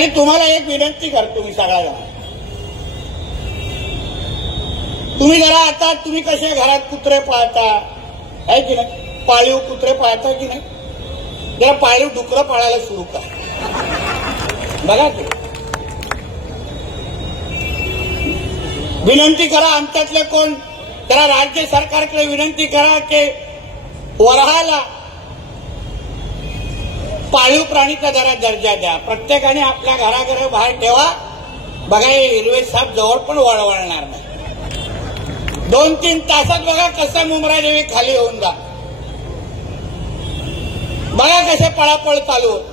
आणि तुम्हाला एक विनंती करतो मी सगळ्याला, तुम्ही जरा आता तुम्ही कसे घरात कुत्रे पाळता आहे की नाही, पाळीव कुत्रे पाळता की नाही, जरा पाळीव डुकरं पाळायला सुरू करा बघा. ते विनंती करा आमच्यातले कोण जरा राज्य सरकारकडे विनंती करा की वऱ्हाला पाळीव प्राणीचा जरा दर्जा द्या. प्रत्येकाने आपल्या घराघर बाहेर ठेवा. बघा हे हिरवे साप जवळ पण वळवळणार नाही. 2-3 तासात बघा कसं मुंब्रा देवी खाली होऊन जा. बघा कसे पळापळ चालू होत.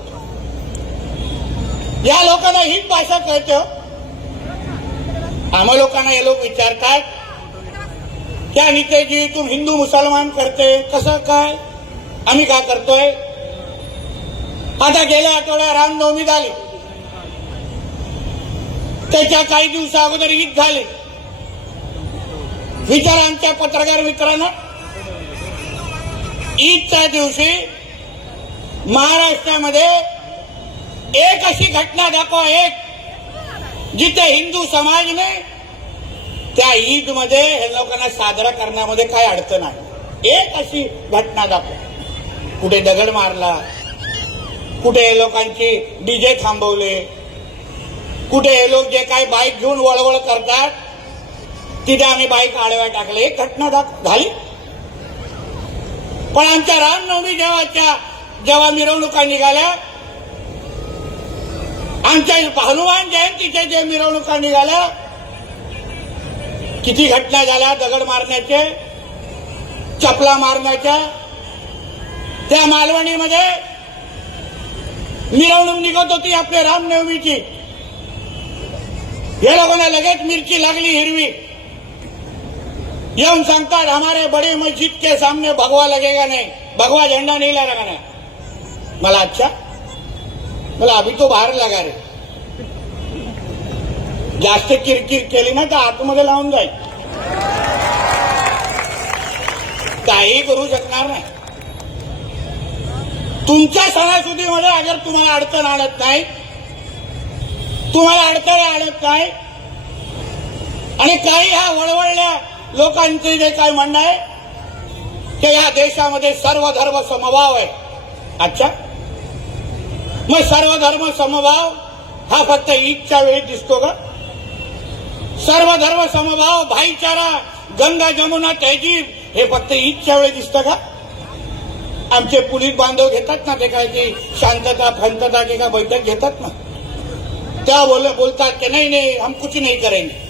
या लोकांना हीच भाषा कळते हो. आम्हा लोकांना हे लोक विचारतात क्या नितेजी तुम हिंदू मुसलमान करते कसं काय. आम्ही काय करतोय. आता गेल्या आठवड्यात रामनवमी झाली, त्याच्या काही दिवसा अगोदर ईद झाली. विचार आमच्या पत्रकार मित्रांनो, ईदच्या दिवशी महाराष्ट्रामध्ये एक अशी घटना दाखवा, एक जिथे हिंदू समाजने त्या ईद मध्ये हे लोकांना साजरा करण्यामध्ये काय अडचण आहे. एक अशी घटना दाखवा. कुठे दगड मारला, कुठे लोकांची डीजे थांबवले, कुठे हे लोक जे काही बाईक घेऊन वळवळ करतात तिथे आम्ही बाईक आडव्या टाकले. एक घटना झाली. पण आमच्या रामनवमी जेव्हा मिरवणुका निघाल्या, आमच्या हनुमान जयंतीच्या जे मिरवणुका निघाल्या, किती घटना झाल्या दगड मारण्याचे, चपला मारण्याच्या. त्या मालवणीमध्ये मिरवणूक निघत होती आपल्या रामनवमीची. या लोकांना लगेच मिरची लागली हिरवी. येऊन सांगतात हमारे बड़ी मस्जिद के सामने भगवा लगेगा नहीं, भगवा झंडा नहीं लगाना. मला अच्छा, मला अभी तो बाहेर लगा रे. जास्त किरकिर केली ना तर आतमध्ये लावून जाईल. काही करू शकणार नाही. तुमच्या सणासुदीमध्ये अगर तुम्हाला अडचण आणत नाही, तुम्हाला अडथळे आणत नाही, आणि काही ह्या वळवळल्या लोकांचे जे काय म्हणणं आहे की या देशामध्ये सर्व धर्म समभाव आहे. अच्छा, मग सर्व धर्म समभाव हा फक्त ईदच्या वेळी दिसतो का. सर्व धर्म समभाव, भाईचारा, गंगा जमुना तहजीब हे फक्त ईदच्या वेळी दिसतं का. आमचे पोलीस बांधव घेतात ना ते काय की शांतता फंतता की का बैठक घेतात ना, त्या बोलतात की नाही नाही हम कुछ नहीं करेंगे.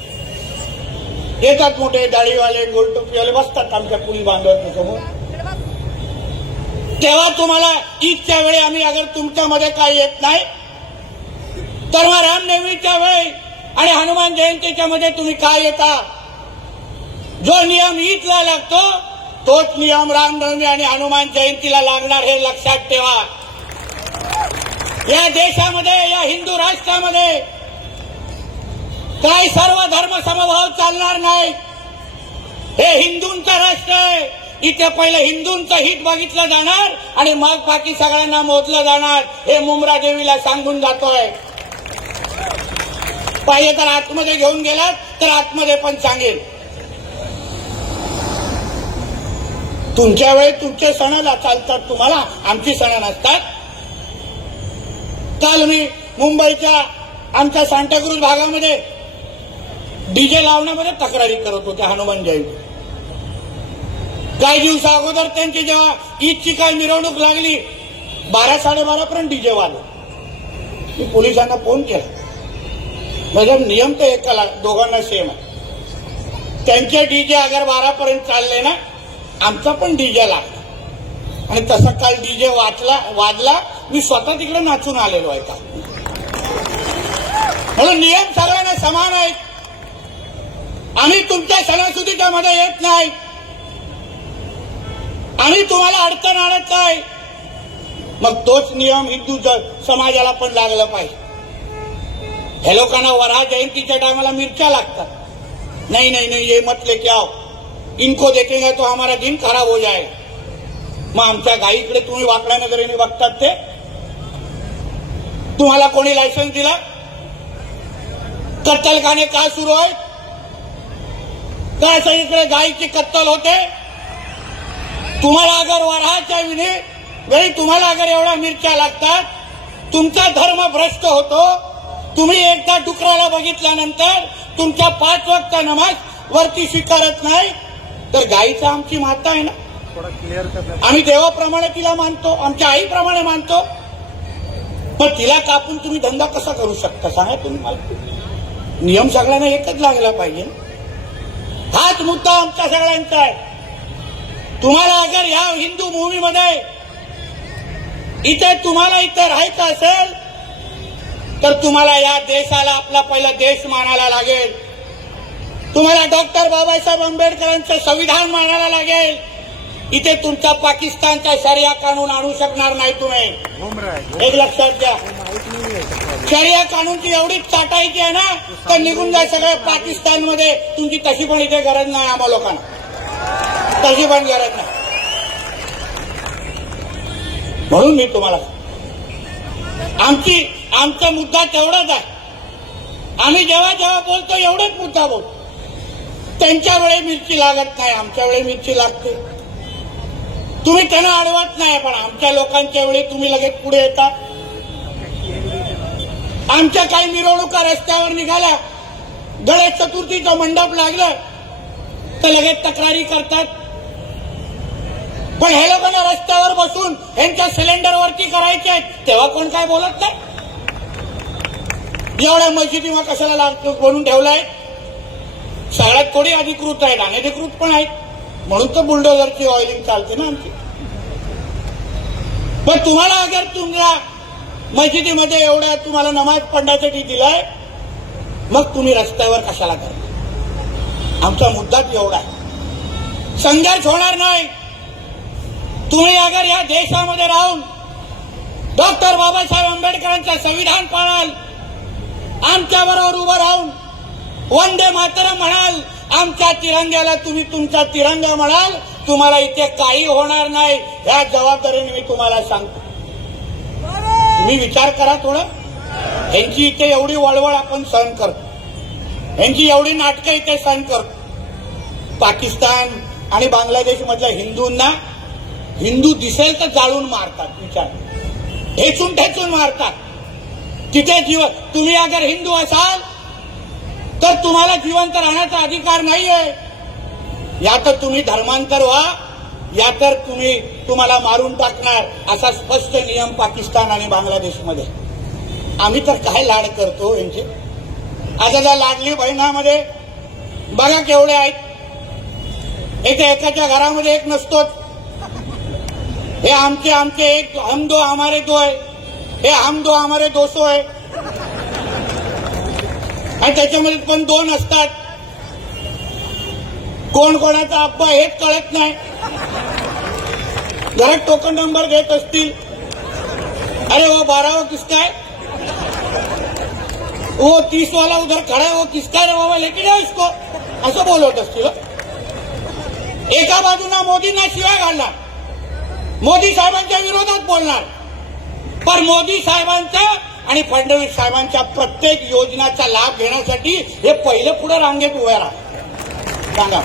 येतात मोठे दाढीवाले गोलटोपीवाले बसतात आमच्या पोलीस बांधवांच्या समोर. तेव्हा तुम्हाला ईदच्या वेळी आम्ही अगर तुमच्यामध्ये काही येत नाही तर मग रामनवमीच्या वेळी आणि हनुमान जयंतीच्या मध्ये तुम्ही काय येता. जो नियम ईदला लागतो तोच नियम रामनवमी आणि हनुमान जयंतीला लागणार हे लक्षात ठेवा. या देशामध्ये, या हिंदू राष्ट्रामध्ये काही सर्व धर्म समभाव चालणार नाही. हे हिंदूंचं राष्ट्र आहे. इथे पहिले हिंदूंचं हित बघितलं जाणार आणि मग बाकी सगळ्यांना मोजलं जाणार. हे मुंब्रा देवीला सांगून जातोय. पाहिजे तर आतमध्ये घेऊन गेलात तर आतमध्ये पण सांगेल. तुमच्या वेळी तुमचे सण चालतात, तुम्हाला आमची सण नसतात. काल मी मुंबईच्या आमच्या सांताक्रूज भागामध्ये डीजे लावण्यामध्ये तक्रारी करत होते हनुमान जयंती. काही दिवसा अगोदर त्यांची जेव्हा ईदची काय मिरवणूक लागली 12-12:30 पर्यंत डीजे वाजव. मी पोलिसांना फोन केला. म्हणजे नियम तर एकाला दोघांना सेम आहे. त्यांचे डीजे अगर 12 पर्यंत चालले ना, आमचा पण डीजे लागला. आणि तसा काल डीजे वाजला. मी स्वतः तिकडे नाचून आलेलो आहे. का म्हणून नियम सगळ्यांना समान आहेत. आम्ही तुमच्या सणासुदीच्या मध्ये येत नाही. आम्ही तुम्हाला अडचण आणत नाही. मग तोच नियम हिंदू समाजाला पण लागला पाहिजे. हे लोकांना वऱ्हा जयंतीच्या टायमाला मिरच्या लागतात. नहीं नहीं नहीं ये मत लेके आओ, इनको देखेंगे तो हमारा दिन खराब हो जाएगा. मग आमच्या गाईकडे तुम्ही वाकड्या नजरेने बघतात ते. तुम्हाला कोणी लायसन्स दिला? कत्तलखाने का सुरू आहेत? का सगळीकडे गायीची कत्तल होते? तुम्हाला अगर वराहाच्या वेळी तुम्हाला अगर एवढ्या मिरच्या लागतात, तुमचा धर्म भ्रष्ट होतो. तुम्ही एकदा डुकराला बघितल्यानंतर तुमच्या 5 वक्त नमाज वरती स्वीकारत नाही, तर गायीचा आमची माता आहे ना, आम्ही देवाप्रमाणे तिला मानतो, आमच्या आईप्रमाणे मानतो. पण तिला कापून तुम्ही धंदा कसा करू शकता सांगा तुम्ही मला? नियम सगळ्यांना एकच लागला पाहिजे. हाच मुद्दा आमच्या सगळ्यांचा आहे. तुम्हाला अगर या हिंदू भूमीमध्ये तुम्हाला इथे राहायचं असेल, तर तुम्हाला या देशाला आपला पहिला देश मानायला लागेल. तुम्हाला डॉक्टर बाबासाहेब आंबेडकरांचं संविधान मानायला लागेल. इथे तुमचा पाकिस्तानचा शरिया कानून आणू शकणार नाही तुम्ही. एक लक्षात घ्या. शरिया कानूनची एवढीच चाटायची आहे ना, तर निघून जा सगळं पाकिस्तानमध्ये. तुमची तशी पण इथे गरज नाही आम्हा लोकांना, तशी पण गरज नाही. म्हणून मी तुम्हाला आमचा मुद्दा तेवढाच आहे. आम्ही जेव्हा जेव्हा बोलतो एवढाच मुद्दा बोलतो. त्यांच्या वेळी मिरची लागत नाही, आमच्या वेळी मिरची लागते. तुम्ही त्यांना अडवत नाही, पण आमच्या लोकांच्या वेळी तुम्ही लगेच पुढे येता. आमच्या काही मिरवणुका रस्त्यावर निघाल्या, गणेश चतुर्थीचं मंडप लागलं तर लगेच तक्रारी करतात. पण हे लोकांना रस्त्यावर बसून यांच्या सिलेंडरवरती करायचे आहेत, तेव्हा कोण काय बोलत नाही. एवढ्या मशिदी मग कशाला बनवून ठेवलाय? सगळ्यात थोडी अधिकृत आहेत, अनधिकृत पण आहेत. म्हणून तर बुलडोझरची ऑइलिंग चालते ना आमची. पण तुम्हाला अगर तुमच्या मशिदीमध्ये एवढ्या तुम्हाला नमाज पडण्यासाठी दिलाय, मग तुम्ही रस्त्यावर कशाला करता? आमचा मुद्दाच एवढा आहे. संघर्ष होणार नाही. तुम्ही अगर या देशामध्ये राहून डॉक्टर बाबासाहेब आंबेडकरांचं संविधान पाळाल, आमच्याबरोबर उभं राहून वंदे मातरम म्हणाल, आमच्या तिरंग्याला तुम्ही तुमचा तिरंगा म्हणाल, तुम्हाला इथे काही होणार नाही. या जबाबदारीने मी तुम्हाला सांगतो. तुम्ही विचार करा थोडं. यांची इथे एवढी वळवळ आपण सहन करतो, यांची एवढी नाटकं इथे सहन करतो. पाकिस्तान आणि बांगलादेश मधल्या हिंदूंना हिंदू दिसेल तर जाळून मारतात. विचार, ठेचून ठेचून मारतात. तिथे तुम्ही अगर हिंदू असाल तर तुम्हाला जिवंत राहण्याचा अधिकार नाहीये. या तर तुम्ही धर्मांतर व्हा, या तर तुम्हाला मारून टाकणार, असा स्पष्ट नियम पाकिस्तान आणि बांगलादेशमध्ये. आम्ही तर काय लाड करतो यांचे. आता त्या लाडली बहिणामध्ये बघा केवढे आहेत. एकाच्या घरामध्ये एक नसतोच. हे आमचे एक हम दो हमारे दो आहे, हे हम दो हमारे 200 आहे. आणि त्याच्यामध्ये पण 2 असतात. कोण कोणाचा अब्बा हेच कळत नाही. घरात टोकन नंबर घेत असतील. अरे वो 12 वो किसका है, वो 30 वाला उधर खड़ा है, वो किसका है रे बाबा, लेके जाओ इसको, असं बोलत असतील. एका बाजूला मोदींना शिवाय घालणार, मोदी साहेबांच्या विरोधात बोलणार, पण मोदी साहेबांचा आणि फडणवीस साहेबांच्या प्रत्येक योजनाचा लाभ घेण्यासाठी हे पहिले पुढे रांगेत उभे राहतात. सांगा,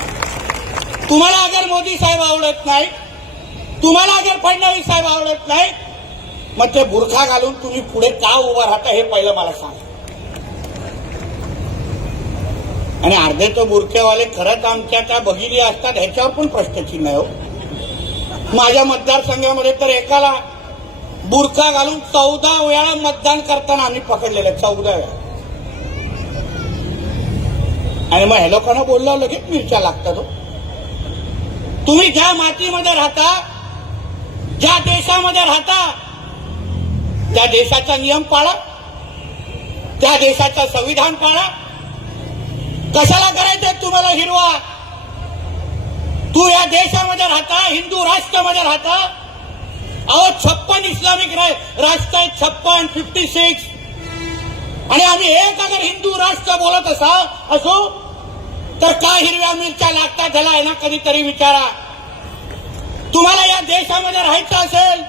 तुम्हाला अगर मोदी साहेब आवडत नाही, तुम्हाला अगर फडणवीस साहेब आवडत नाही, मग ते बुरखा घालून तुम्ही पुढे का उभं राहता हे पहिलं मला सांगा. आणि अर्धे तो बुरखेवाले खरंच आमच्या त्या भगिनी असतात, ह्याच्यावर पण प्रश्नचिन्ह आहे. हो, माझ्या मतदारसंघामध्ये तर एकाला बुरखा घालून 14 वेळा मतदान करताना आम्ही पकडलेलं, 14 वेळा. आणि मग हे लोकांना बोलल्यावर लगेच मिरच्या लागतात. हो, तुम्ही ज्या मातीमध्ये राहता, ज्या देशामध्ये राहता, त्या देशाचा नियम पाळा, त्या देशाचं संविधान पाळा. कशाला करायचंय तुम्हाला हिरवा? तू या देशामध्ये राहता, हिंदू राष्ट्रामध्ये राहता. अहो 56 इस्लामिक राष्ट्र आहेत, 56 आणि आम्ही एक अगर हिंदू राष्ट्र बोलत असो तर का हिरव्या मिरच्या लागतात ह्याला आहे ना, कधीतरी विचारा. तुम्हाला या देशामध्ये राहायचं असेल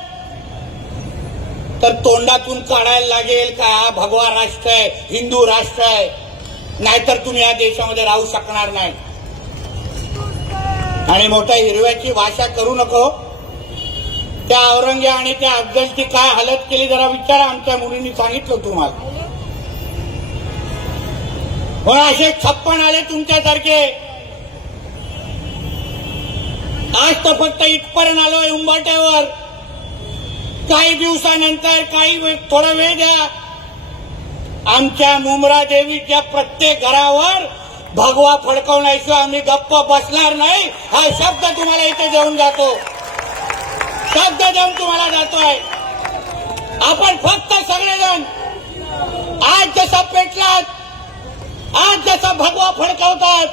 तर तोंडातून काढायला लागेल का हा भगवा राष्ट्र आहे, हिंदू राष्ट्र आहे, नाहीतर तुम्ही या देशामध्ये राहू शकणार नाही. आणि मोठ्या हिरव्याची भाषा करू नको. त्या औरंग्या आणि त्या अफजलची काय हालत केली जरा विचारा. आमच्या मुलींनी सांगितलं तुम्हाला. पण असे 56 आले तुमच्यासारखे. आज तर फक्त इथपर्यंत आलोय उंबाट्यावर. काही दिवसानंतर थोडा वेळ द्या. आमच्या मुंब्रा देवीच्या प्रत्येक घरावर भगवा फडकवण्याशिवाय आम्ही गप्प बसणार नाही. हा शब्द तुम्हाला इथे देऊन जातो. शब्द देऊन तुम्हाला जातोय. आपण फक्त सगळेजण आज जसा पेटलात, आज जसा भगवा फडकवतात,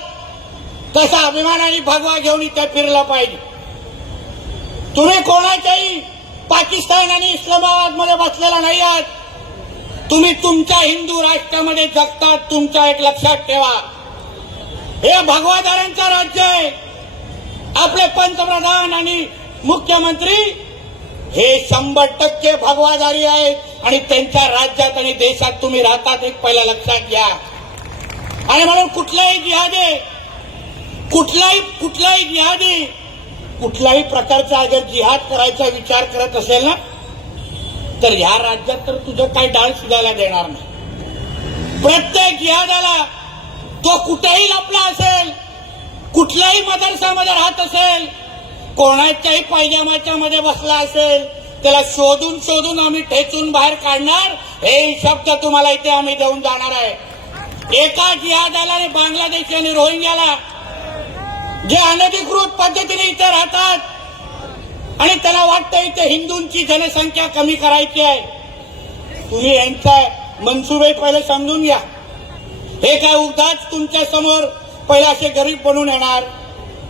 तसा अभिमानाने भगवा घेऊन इथे फिरला पाहिजे. तुम्ही कोणाच्याही पाकिस्तान आणि इस्लामाबाद मध्ये बसलेला नाही आहात. तुम्ही तुमच्या हिंदू राष्ट्रामध्ये जगतात. तुमच्या एक लक्षात ठेवा, हे भगवादारांचं राज्य आहे. आपले पंतप्रधान आणि मुख्यमंत्री हे 100% भगवादारी आहेत आणि त्यांच्या राज्यात आणि देशात तुम्ही राहतात. एक पहिला लक्षात घ्या. आणि म्हणून कुठलाही जिहादी, कुठल्याही प्रकारचा अगर जिहाद करायचा विचार करत असेल ना, तर ह्या राज्यात तर तुझं काही डाळ शिजायला देणार नाही. प्रत्येक जिहादाला तो कुठेही लपला असेल, कुठल्याही मदरसामध्ये राहत असेल, कोणाच्याही पायजामाच्या मध्ये बसला असेल, त्याला शोधून शोधून आम्ही ठेचून बाहेर काढणार. हे शब्द तुम्हाला इथे आम्ही देऊन जाणार आहे. एका जिहादाला आणि बांगलादेशी आणि रोहिंग्याला जे अनधिकृत पद्धतीने इथे राहतात आणि त्याला वाटतं इथे हिंदूंची जनसंख्या कमी करायची आहे, तुम्ही यांचा मनसुबे पहिले समजून घ्या. हे काय उगाच तुमच्या समोर पहिले असे गरीब बनून येणार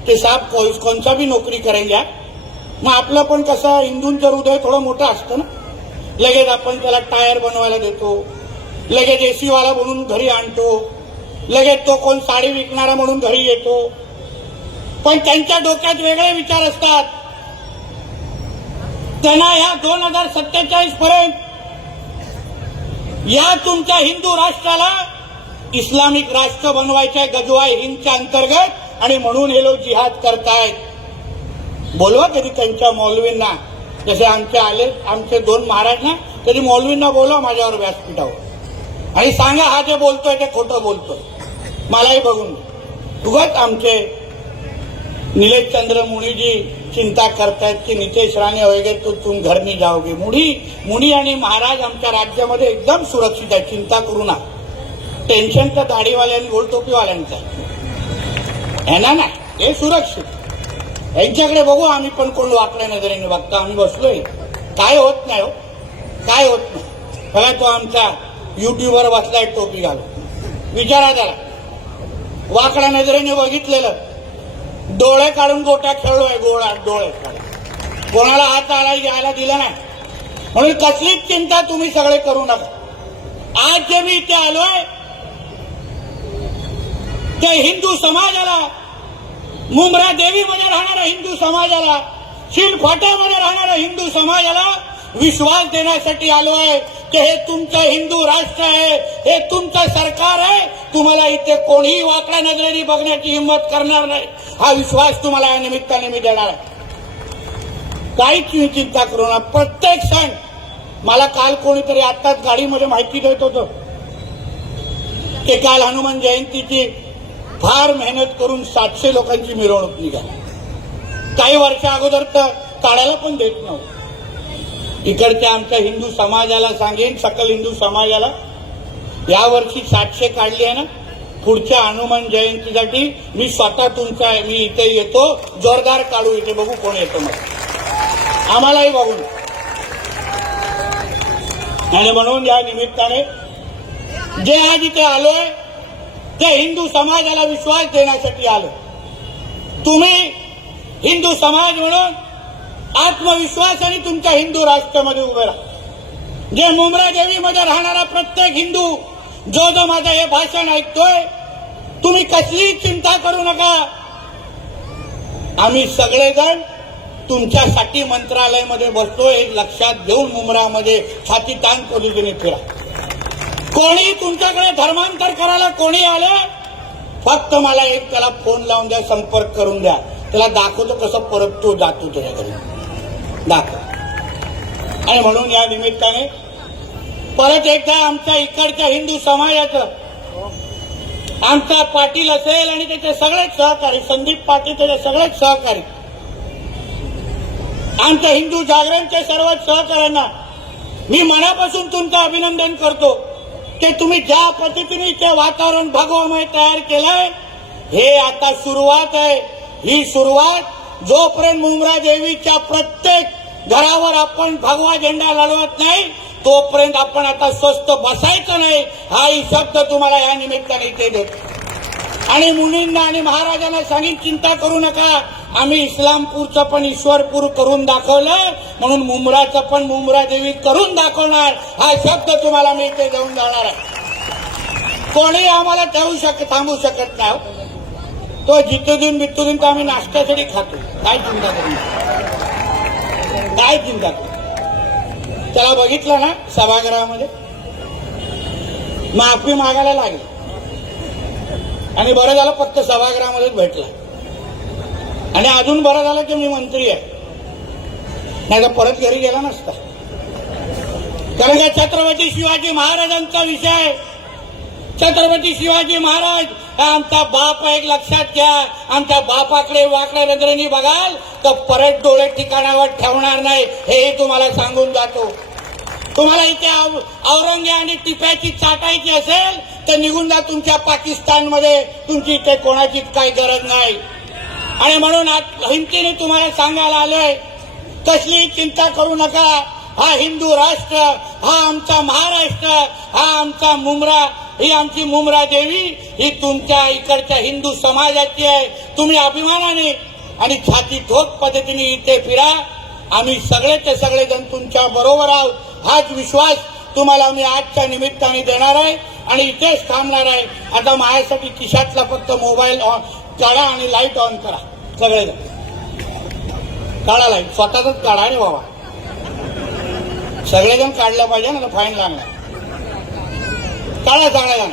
ते साहेब कोणचा भी नोकरी करेंगे. मग आपलं पण कसं हिंदूंचं हृदय थोडं मोठं असतं ना. लगेच आपण त्याला टायर बनवायला देतो, लगेच एसी वाला म्हणून घरी आणतो, लगेच तो कोण साडी विकणारा म्हणून घरी येतो. पण त्यांच्या डोक्यात वेगळे विचार असतात. त्यांना या 2047 पर्यंत या तुमच्या हिंदू राष्ट्राला इस्लामिक राष्ट्र बनवायच्या गजवाय हिंदच्या अंतर्गत. आणि म्हणून हे लोक जिहाद करतायत. बोलवा कधी त्यांच्या मौलवींना, जसे आमचे 2 महाराज ना, कधी मौलवींना बोलवा माझ्यावर व्यासपीठावर आणि सांगा हा जे बोलतोय ते खोटं बोलतोय. मलाही बघून उगाच आमचे नीलेश चंद्र मुनीजी चिंता करतायत की नितेश राणे वगैरे तो तुम घर नहीं जाओगे. मुनी आणि महाराज आमच्या राज्यामध्ये एकदम सुरक्षित आहे. चिंता करू ना. टेन्शन तर दाढीवाल्यांनी गोल टोपीवाल्यांचं आहे ना. हे सुरक्षित. यांच्याकडे बघू आम्ही पण कोण वाकड्या नजरेने बघता. आम्ही बसलोय. काय होत नाही हो, काय होत नाही. बघा तो आमचा युट्यूबवर बसलाय टोपी घालून. विचारा त्याला. वाकड्या नजरेने बघितलेलं, डोळे काढून गोट्या खेळलोय. डोळे काढून कोणाला हात यायला दिला नाही. म्हणून कसलीच चिंता तुम्ही सगळे करू नका. आज जे मी इथे आलोय ते हिंदू समाजाला, मुंब्रा देवीमध्ये राहणाऱ्या हिंदू समाजाला, शिलफाट्यामध्ये राहणाऱ्या हिंदू समाजाला विश्वास देण्यासाठी आलो आहे की हे तुमचं हिंदू राष्ट्र आहे, हे तुमचं सरकार आहे. तुम्हाला इथे कोणीही वाकड्या नजरेने बघण्याची हिंमत करणार नाही. हा विश्वास तुम्हाला या निमित्ताने मी देणार आहे. काहीच चिंता करू नका. प्रत्येक सण, मला काल कोणीतरी आत्ताच गाडीमध्ये माहिती देत होतं की काल हनुमान जयंतीची फार मेहनत करून 700 लोकांची मिरवणूक निघाली. काही वर्षा अगोदर तर काढायला पण देत नव्हतं. इकडच्या आमच्या हिंदू समाजाला सांगेन, सकल हिंदू समाजाला, यावर्षी 700 काढली आहे ना, पुढच्या हनुमान जयंतीसाठी मी स्वतः मी इथे येतो. जोरदार काढू. इथे बघू कोण येतो. मग आम्हालाही बघून. आणि म्हणून या निमित्ताने जे आज इथे आलोय ते हिंदू समाजाला विश्वास देण्यासाठी आलो. तुम्ही हिंदू समाज म्हणून आत्मविश्वासाने तुमच्या हिंदू राष्ट्रामध्ये उभे राहा. जे मुंब्रा देवीमध्ये राहणारा प्रत्येक हिंदू जो माझं हे भाषण ऐकतोय, तुम्ही कसलीही चिंता करू नका. आम्ही सगळेजण तुमच्यासाठी मंत्रालयामध्ये बसतो एक लक्षात घेऊन मुंब्रामध्ये छाती ताण पद्धतीने फिरा. कोणी तुमच्याकडे धर्मांतर करायला कोणी आलं, फक्त मला एक त्याला फोन लावून द्या, संपर्क करून द्या, त्याला दाखवतो कसं परत तो जातो त्याच्याकडे दाखव. आणि म्हणून या निमित्ताने परत एकदा आमच्या इकडच्या हिंदू समाजाचं, आमचा पाटील असेल आणि त्याचे सगळेच सहकारी, संदीप पाटील त्याचे सगळेच सहकारी, आमच्या हिंदू जागरणच्या सर्व सहकाऱ्यांना मी मनापासून तुमचं अभिनंदन करतो की तुम्ही ज्या पद्धतीने ते वातावरण भगवामय तयार केलंय, हे आता सुरुवात आहे. ही सुरुवात जोपर्यंत मुंब्रा देवीच्या प्रत्येक घरावर आपण भगवा झेंडा लढवत नाही तोपर्यंत आपण आता स्वस्थ बसायचं नाही, हाही शब्द तुम्हाला या निमित्ताने इथे देतो. आणि मुलींना आणि महाराजांना सांगीन, चिंता करू नका, आम्ही इस्लामपूरचं पण ईश्वरपूर करून दाखवलं, म्हणून मुंब्राचं पण मुंब्रा देवी करून दाखवणार, हा शब्द तुम्हाला मी इथे देऊन जाणार आहे. कोणी आम्हाला थांबू शकत नाही. तो जितुदीन बितुदीन तर आम्ही नाश्त्यासाठी खातो, काय चिंता करू, काय चिंता करू. त्याला बघितलं ना सभागृहामध्ये माफी मागायला लागली आणि बरं झालं फक्त सभागृहामध्येच भेटला. आणि अजून बरं झालं की मी मंत्री आहे, नाही तर परत घरी गेला नसता. कारण का छत्रपती शिवाजी महाराजांचा विषय, छत्रपती शिवाजी महाराज हा आमचा बाप आहे, एक लक्षात घ्या. आमच्या बापाकडे वाकड्या नजरेने बघाल तर परत डोळे ठिकाणावर ठेवणार नाही, हेही तुम्हाला सांगून जातो. तुम्हाला इथे औरंगे आणि टिप्याची चाटायची असेल तर निघून जा तुमच्या पाकिस्तानमध्ये, तुमची इथे कोणाचीच काही गरज नाही. आणि म्हणून हिमतीने तुम्हाला सांगायला आलोय, कसली चिंता करू नका. हा हिंदू राष्ट्र, हा आमचा महाराष्ट्र, हा आमचा मुंब्रा, ही आमची मुंब्रा देवी, ही तुमच्या इकडच्या हिंदू समाजाची आहे. तुम्ही अभिमानाने आणि छाती ठोक पद्धतीने इथे फिरा. आम्ही सगळेचे सगळेजण तुमच्या बरोबर आहोत, हाच विश्वास तुम्हाला मी आजच्या निमित्ताने देणार आहे आणि इथेच थांबणार आहे. आता माझ्यासाठी खिशातला फक्त मोबाईल ऑन काढा आणि लाईट ऑन करा. सगळेजण काढा लाईट, स्वतःच काढा रे बाबा, सगळेजण काढलं पाहिजे ना, फाईन लागणार. काढा सगळेजण.